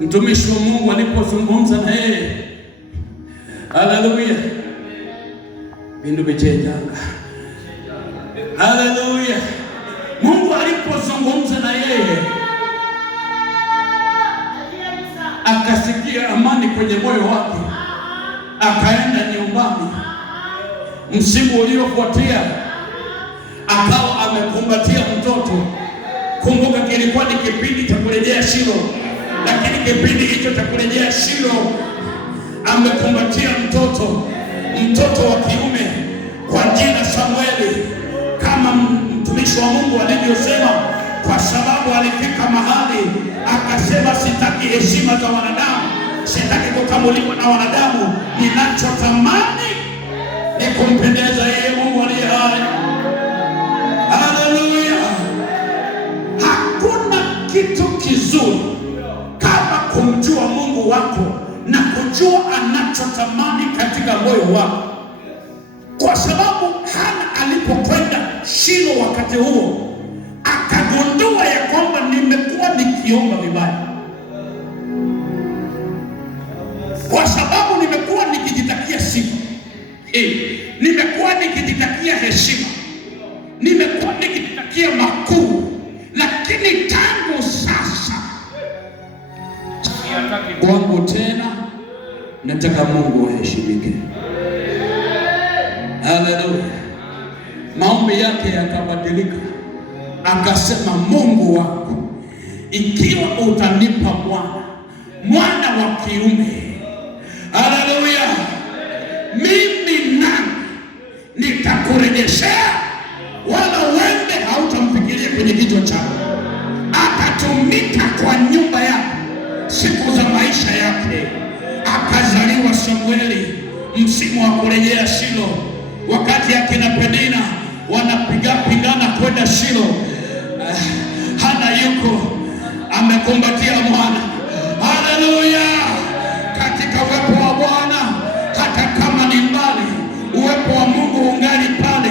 mtumishi wa Mungu alipozungumza na yeye, haleluya, bindu bichejanga. Haleluya. Mungu alipozungumza na yeye, akasikia amani kwenye moyo wake, akaenda nyumbani. Msimu uliofuatia akawa amekumbatia mtoto. Kumbuka kilikuwa ni kipindi cha kurejea Shilo, lakini kipindi hicho cha kurejea Shilo amekumbatia mtoto wa kiume kwa jina Samueli, kama mtumishi wa Mungu alivyosema, kwa sababu alifika mahali akasema, sitaki heshima za wanadamu, sitaki kukamuliwa na wanadamu, ninachotamani ni kumpendeza yeye Mungu aliye hai. Haleluya. Hakuna kitu kizuri kama kumjua Mungu wako na kujua anachotamani katika moyo wako, kwa sababu Hana alipokwenda Shilo wakati huo akagundua ya kwamba nimekuwa nikiomba vibaya, kwa sababu nimekuwa nikijitakia sifa, nimekuwa nikijitakia heshima, nimekuwa nikijitakia makuu, lakini tangu sasa kwangu tena nataka Mungu aheshimike. Haleluya. Maombi yake yakabadilika, akasema, Mungu wangu, ikiwa utanipa mwana wa kiume, haleluya, mimi nami nitakurejeshea, wala wembe hautamfikiria kwenye kichwa chako. Atatumika kwa nyumba yako siku za maisha yake. Akazaliwa Samueli msimu wa kurejea Shilo, wakati akina Penina wanapigana kwenda Shilo. Hana yuko amekumbatia mwana. Haleluya. Katika uwepo wa Bwana, hata kama ni mbali, uwepo wa Mungu ungali pale.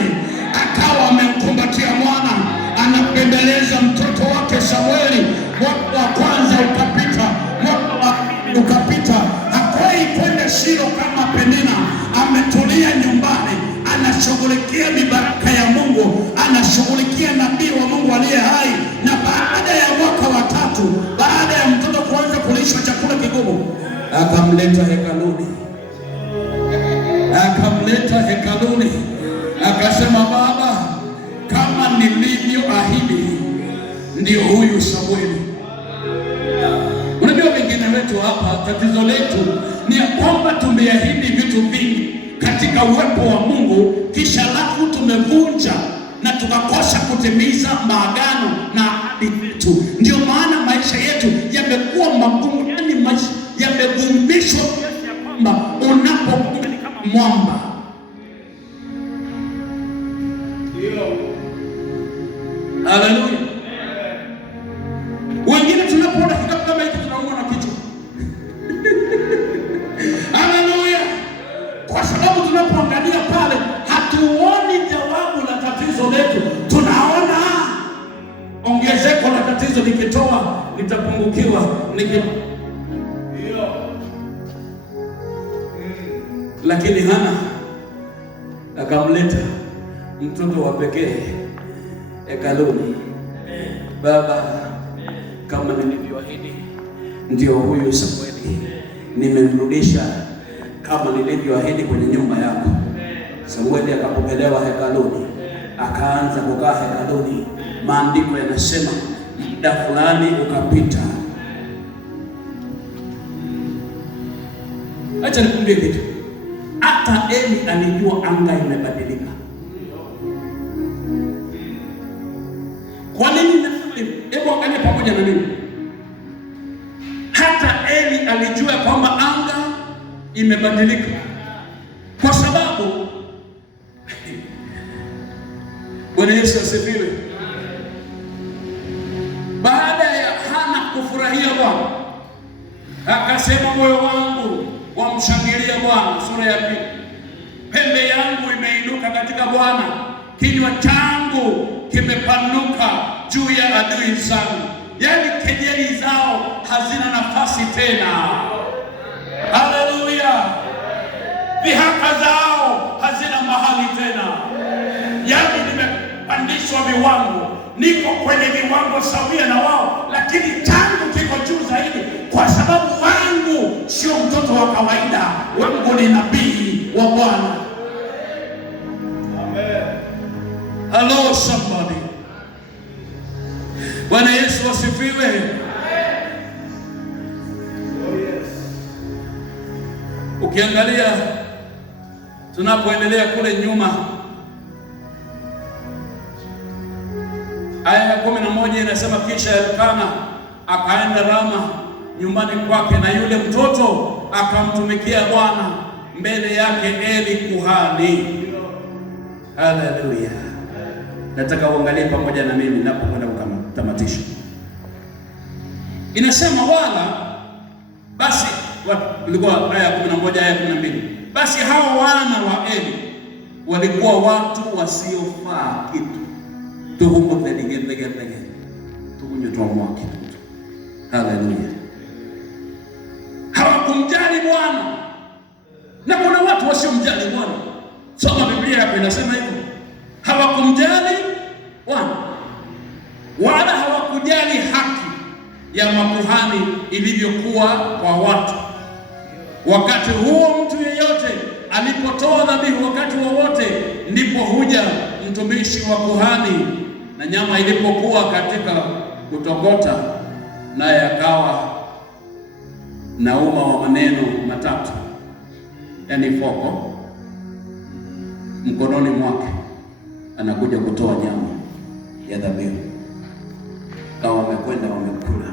Akawa amemkumbatia mwana, anapembeleza mtoto wake Samueli. Mwaka wa kwanza ukapita, mwaka wa pili ukapita, hakuwahi kwenda Shilo kama Penina. Ametulia nyumbani, anashughulikia mibaraka ya Mungu, anashughulikia nabii wa Mungu aliye hai. Na baada ya mwaka wa 3, baada ya mtoto kuanza kulishwa chakula kigumu, akamleta hekaluni, akasema, Baba, kama nilivyoahidi, ndio huyu Samueli. Unajua wengine wetu hapa, tatizo letu ni ya kwamba tumeahidi vitu vingi katika uwepo wa Mungu, kisha alafu tumevunja na tukakosa kutimiza maagano na ahadi zetu. Ndio maana maisha yetu yamekuwa magumu, yani maisha yamegumbishwa kiasi ya kwamba unapokuwa kama mwamba. Haleluya. Wengine tunapoona kitabu kama hiki tunaumwa na kichwa. Haleluya. Kwa sababu tunapoangalia pale hatuoni jawabu la tatizo letu. Tunaona ongezeko la tatizo, nikitoa nitapungukiwa, lakini Hana akamleta mtoto wa pekee hekaluni. Baba, kama nilivyoahidi, ndio huyu Samueli, nimemrudisha kama nilivyoahidi kwenye nyumba yako. Samueli akapokelewa hekaluni, akaanza kukaa hekaluni. Maandiko yanasema muda fulani ukapita. Acha nikwambie kitu, hata Eli alijua anga imebadilika. Kwa nini? Hebu angalia pamoja na mimi. Hata Eli alijua kwamba anga imebadilika, kwa sababu Bwana Yesu asifiwe. Baada ya Hana kufurahia Bwana, akasema, moyo wangu wamshangilia Bwana. Sura ya 2. Pembe yangu imeinuka katika Bwana, kinywa changu kimepanuka juu ya adui zangu. Yaani kejeli zao hazina nafasi tena. Haleluya! Dhihaka zao hazina mahali tena. Yaani nimepandishwa viwango, niko kwenye viwango sawia na wao, lakini changu kiko juu zaidi, kwa sababu wangu sio mtoto wa kawaida, wangu ni nabii wa Bwana. Amen. Hello somebody. Bwana Yesu asifiwe. Ukiangalia tunapoendelea kule nyuma, aya ya 11 inasema, kisha Elikana akaenda Rama nyumbani kwake, na yule mtoto akamtumikia Bwana mbele yake Eli kuhani. Haleluya. Nataka uangalie pamoja na mimi ninapokwenda kutamatisha. Inasema wala basi, ilikuwa aya 11 aya 12. Basi hao wana wa Eli walikuwa watu wasiofaa kitu. Haleluya. Hawakumjali Bwana. Na kuna watu wasiomjali Bwana. Soma Biblia hapo inasema hivyo. Hawakumjali Bwana, wala hawakujali haki ya makuhani ilivyokuwa kwa watu. Wakati huo mtu yeyote alipotoa dhabihu wakati wowote, ndipo huja mtumishi wa kuhani, na nyama ilipokuwa katika kutokota, naye akawa na uma wa maneno matatu, yani foko, mkononi mwake, anakuja kutoa nyama ya dhabihu. Kama wamekwenda wamekula,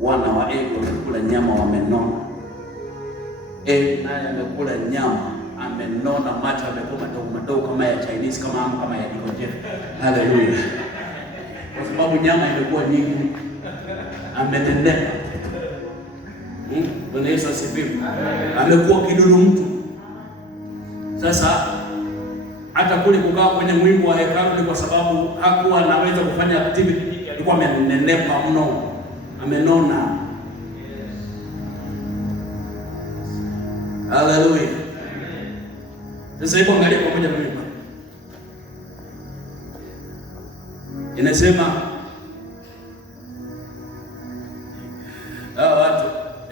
wana wa Eli wamekula nyama wamenona. Eli naye amekula nyama amenona, macho amekuwa madogo kama ya Chinese, kama ya Dikoje. Haleluya. Kwa sababu nyama imekuwa nyingi, ametendeka. Bwana Yesu asifiwe. Amekuwa kidudu mtu. Sasa hata kule kukaa kwenye mwimbo wa hekalu ni kwa sababu hakuwa anaweza kufanya activity, alikuwa amenenepa mno, amenona. Haleluya. Sasa hebu angalia pamoja na mimi. Inasema watu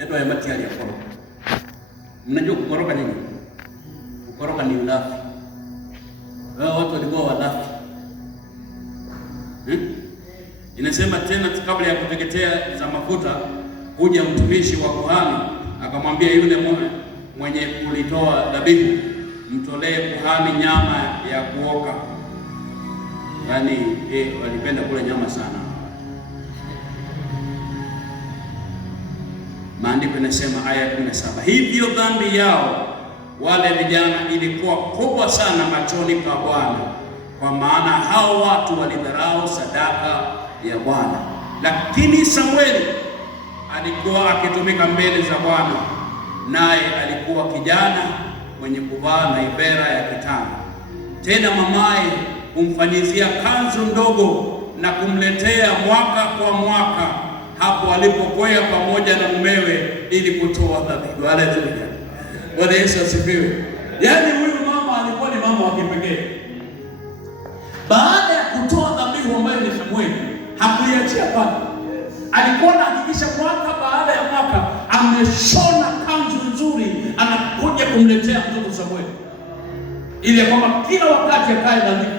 ndio yamati hali ya koroka. Mnajua kukoroka nini? Kukoroka ni ulafi. Watu walikuwa walafi. Inasema tena, kabla ya kuteketea za mafuta, kuja mtumishi wa kuhani akamwambia yule mwenye kulitoa dhabihu, mtolee kuhani nyama ya kuoka. Yaani walipenda kula nyama sana. Maandiko yanasema aya 17, hivyo dhambi yao wale vijana ilikuwa kubwa sana machoni pa Bwana, kwa maana hao watu walidharau sadaka ya Bwana. Lakini Samueli alikuwa akitumika mbele za Bwana, naye alikuwa kijana mwenye kuvaa naivera ya kitani. Tena mamaye kumfanyizia kanzu ndogo na kumletea mwaka kwa mwaka hapo alipokwea pamoja na mumewe ili kutoa dhabihu. Haleluya. Bwana Yesu asifiwe. Yaani huyu mama alikuwa ni mama wa kipekee. Baada ya kutoa dhabihu ambayo ni Samueli, hakuiachia pale. Alikuwa anahakikisha mwaka baada ya mwaka ameshona kanzu nzuri, anakuja kumletea mtoto Samueli, ili kwamba kila wakati akae nadhifu,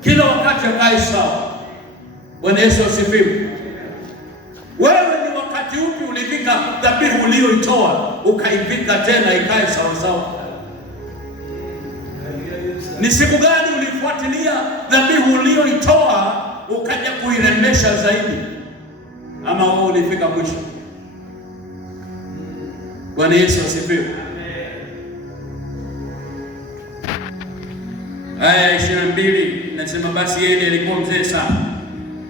kila wakati akae sawa. Bwana Yesu asifiwe. Wewe ni wakati upi ulivika dhabihu uliyoitoa ukaivika tena ikae sawa sawa? Ni siku gani ulifuatilia dhabihu uliyoitoa ukaja kuirembesha zaidi? Ama wewe ulifika mwisho? Bwana Yesu asifiwe. Aya 22 inasema, basi Eli alikuwa mzee sana,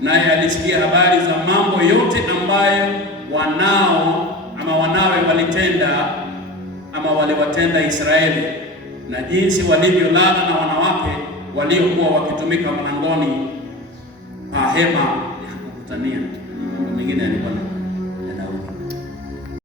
naye alisikia habari za mambo yote ambayo wanawe waliwatenda Israeli, na jinsi walivyolala na wanawake waliokuwa wakitumika mlangoni pa hema ya kukutania. Mambo mengine yalikuwa